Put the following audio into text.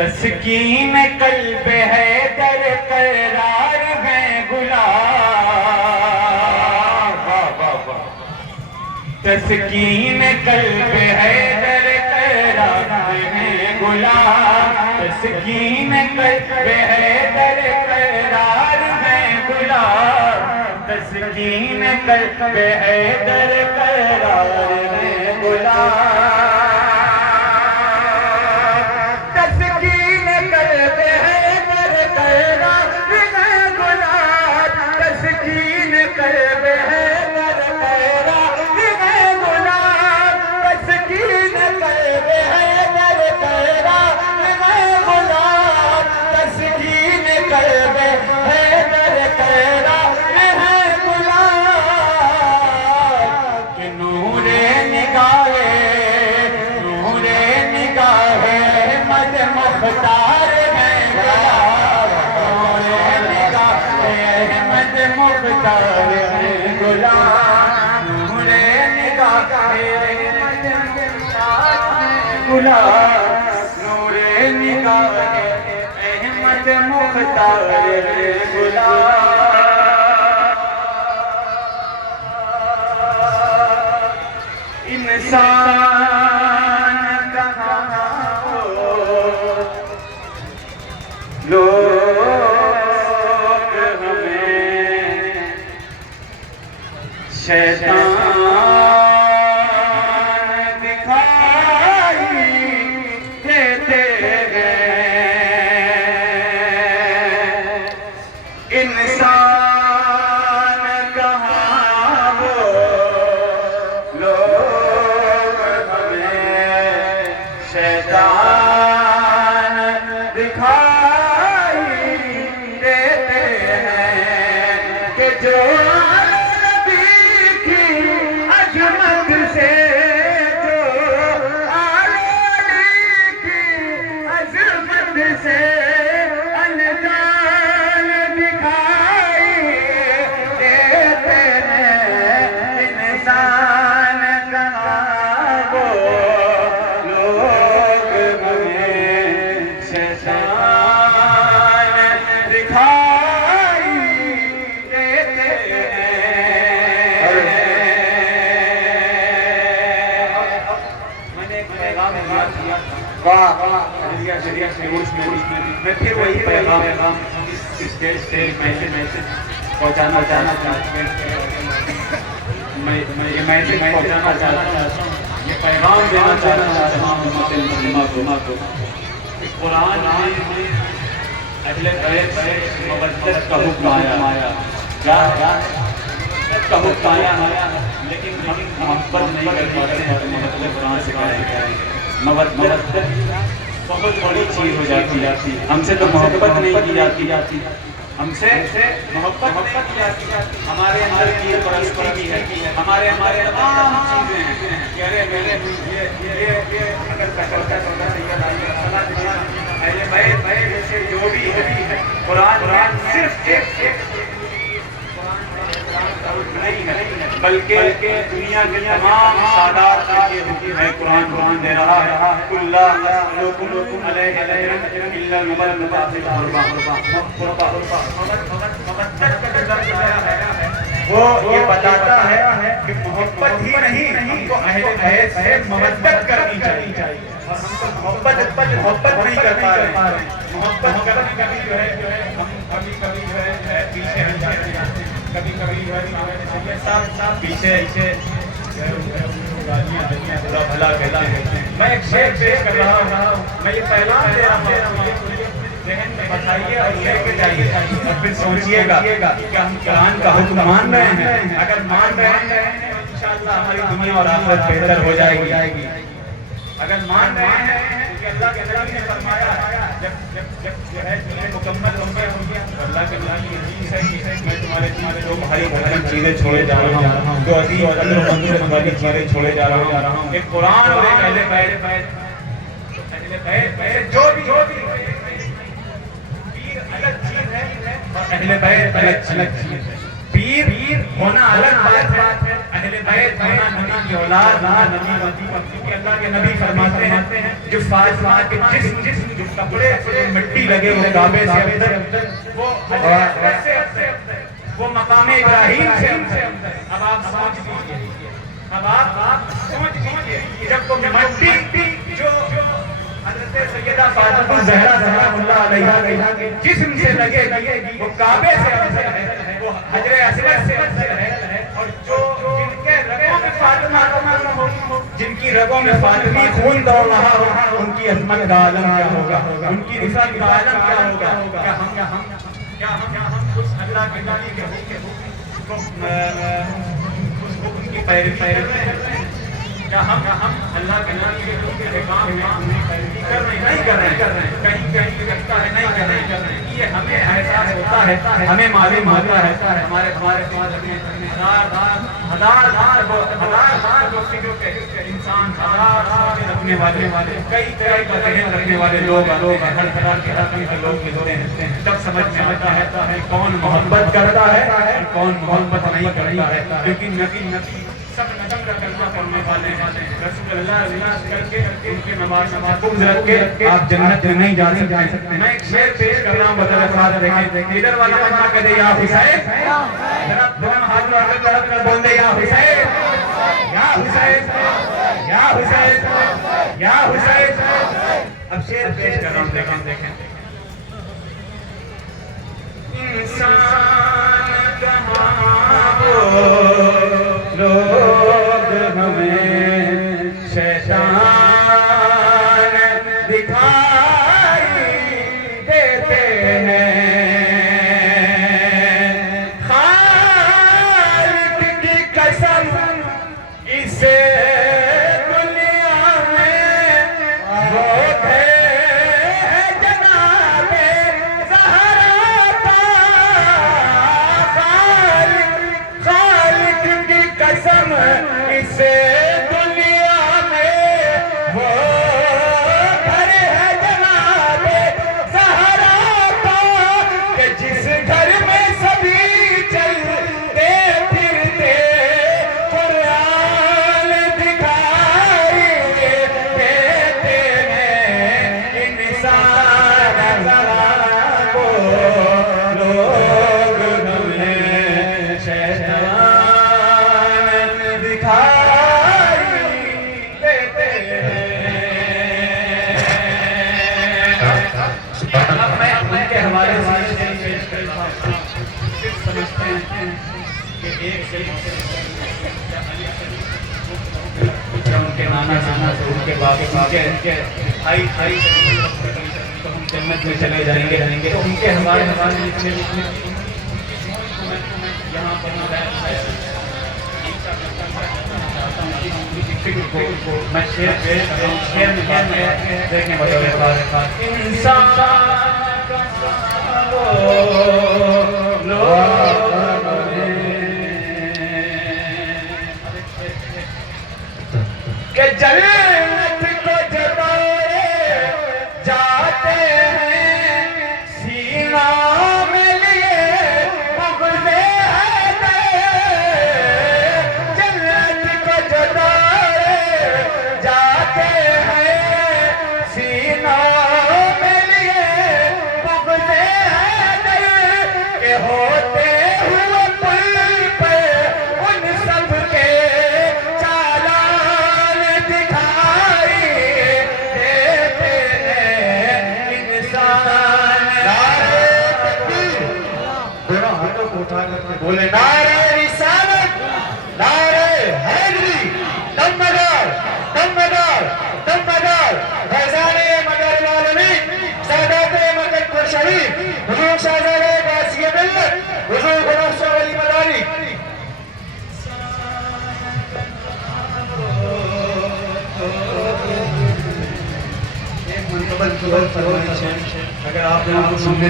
تسکین قلب ہے در قرار ہے گلاب، تسکین قلب ہے در قرار ہے گلاب، تسکین قلب ہے در قرار ہے گلاب، تسکین قلب ہے در قرار ہے گلاب، نور نگاہ احمد مختار گلاب، انسان کہاں ہو لوگ ہمیں شیطان میں پھر وہی پیغام اسٹیج میسج پہنچانا چاہتا ہوں، میں یہ میسج پہنچانا چاہتا ہوں، یہ پیغام دینا چاہتا ہوں تمام امت مسلمہ کو، قرآن میں اہل بیت سے مودت کا حکم آیا، کیا کا حکم آیا، لیکن ہم محبت نہیں کر پاتے ہیں، مطلب قرآن سکھائے مودت بہت بڑی چیز ہو جاتی ہے، ہم سے تو محبت نہیں کی جاتی، ہم سے محبت نہیں کی جاتی، ہمارے اندر پیر پرستی بھی ہے، ہمارے تمام چیزیں ہیں کہ ارے میرے یہ اگر تکلتا سودا سید آئی اہل بیت سے جو بھی ہے قرآن صرف ایک نہیں ہے بلکہ دنیا کے تمام سادات کے لیے حکم ہے، قرآن دے رہا ہے کُلَّا أَسْأَلُكُمْ عَلَيْهِ أَجْرًا إِلَّا الْمَوَدَّةَ فِي الْقُرْبَى، وہ یہ بتاتا ہے کہ محبت ہی نہیں، ہم کو اہل بیت سے مودت کرنی چاہیے، اور ہم کو محبت نہیں کر پا رہے ہیں، محبت کرنے کا بھی جو ہے ہم کبھی جو ہے پیچھے ہٹ جاتے ہیں، کبھی جو ہے صاحب پیچھے برا بھلا کہتے ہیں۔ میں ایک شعر پیش کر رہا ہوں، میں یہ پیغام دے رہا ہوں، ذہن میں بٹھائیے اور لے کے جائیے اور پھر سوچئے گا کہ ہم قرآن کا حکم مان رہے ہیں، اگر مان رہے ہیں انشاءاللہ ہماری دنیا اور آخرت بہتر ہو جائے گی، اگر مان رہے ہیں کہ اللہ کے نبی نے فرمایا جب جو ہے مکمل ہو گیا اللہ کے نبی کی حدیث ہے کہ میں تمہارے دو بھائی بہن چیزیں چھوڑے جا رہا ہوں، دو عزیز قدر و منزلت والی چیزیں چھوڑے جا رہا ہوں، ایک قرآن اور ایک اہل بیت جو بھی پیر الگ چیز ہے اور اہل بیت الگ چیز ہے، پیر ہونا الگ بات ہے، اہل بیت ہونا نبی کی اولاد، نبی کیونکہ اللہ کے نبی فرماتے ہیں جو فاطمہ کے جسم کپڑے سے مٹی لگے وہ کعبے سے اندر، وہ مقام ابراہیم سے اندر۔ اب آپ سوچ لیجیے، اب آپ سوچ لیجیے جب وہ مٹی جو حضرت سیدہ فاطمہ الزہرا سلام اللہ علیہا کے جسم سے لگے گی، وہ کعبے سے اندر ہے، وہ حجر اسود سے اندر ہے، اور جو جن کے رگوں میں فاطمہ، جن کی رگوں میں فاطمی خون دوڑ رہا ہوگا، ان کی عظمت کا عالم کیا ہوگا، ان کی رفعت کا عالم کیا ہوگا۔ کیا ہم اس اللہ کے نبی کے حکم کی پیروی کر رہے ہیں؟ کیا ہم اللہ کے نبی کے حکم کے احکام میں پیروی کر رہے ہیں؟ نہیں کر رہے ہیں، کہیں لگتا ہے نہیں کر رہے ہیں۔ یہ ہمیں احساس ہوتا ہے، ہمیں معلوم ہوتا ہے، ہمارے ہزار دوستوں کے انسان، ہزار رکھنے والے، کئی طرح کا ذہن رکھنے والے لوگ ہر طرح کے رقم کے لوگ ملتے ہیں، تب سمجھ میں آتا ہے کون محبت کرتا ہے، کون محبت نہیں کرتا ہے، کیونکہ نبی سب نظم کا کلمہ پڑھنے والے ہیں۔ رسول اللہ کر کے ان کے نماز رکھ کے آپ جنت میں نہیں جا سکتے۔ میں ایک شعر پیش کر رہا ہوں، بدل افراد دیکھیں، ادھر والا بندہ کہے یا حسین، ذرا دونوں ہاتھ میں طرف کر بول دے یا حسین، یا حسین، یا حسین، یا حسین۔ اب شعر پیش کر رہا ہوں، دیکھیں۔ انسان کہاں ہو لوگ ہمیں شیطان دکھائی دیتے ہیں، خالق کی قسم اسے دنیا میں وہ تھے جناب زہرا کا، خالق کی قسم اسے دنیا میں وہ گھر ہے جناب زہرا کا، کہ جس گھر میں سبھی چلتے پھرتے قرآن دکھائی دیتے ہیں۔ انسان کو لوگ ہمیں شیطان دکھائی دیتے ہیں۔ اب میں ان کے حوالے سے پیش کرتا ہوں، صرف سمجھتے ہیں کہ ایک سے ان کے نانا سے ان کے باپ ان کے بھائی تو ہم جنت میں چلے جائیں گے، تو ان کے حوالے یہاں پر میں شعر میں دیکھیں انسان کہ جنت کو جتائے جاتے ہیں، سینہ میں لیے بغض حیدر، جنت کو جتائے جاتے ہیں، سینہ میں لیے بغض حیدر، کہ ہوتے ہوئے پل پہ ان سب کے چالان دکھائی دیتے ہیں۔ انسان دونوں ہاتھوں کو اٹھا کر بولے نعرہ رسالت، نعرہ حیدری، دمدار دمدار دمدار، فیضان مدار العالمین، سادات مکت پر شریف، حضور شہزادہ غازی ملت، حضور غلام شاہ ولی مداری۔ ایک منقبل فرمائش ہے، اگر آپ نے سننے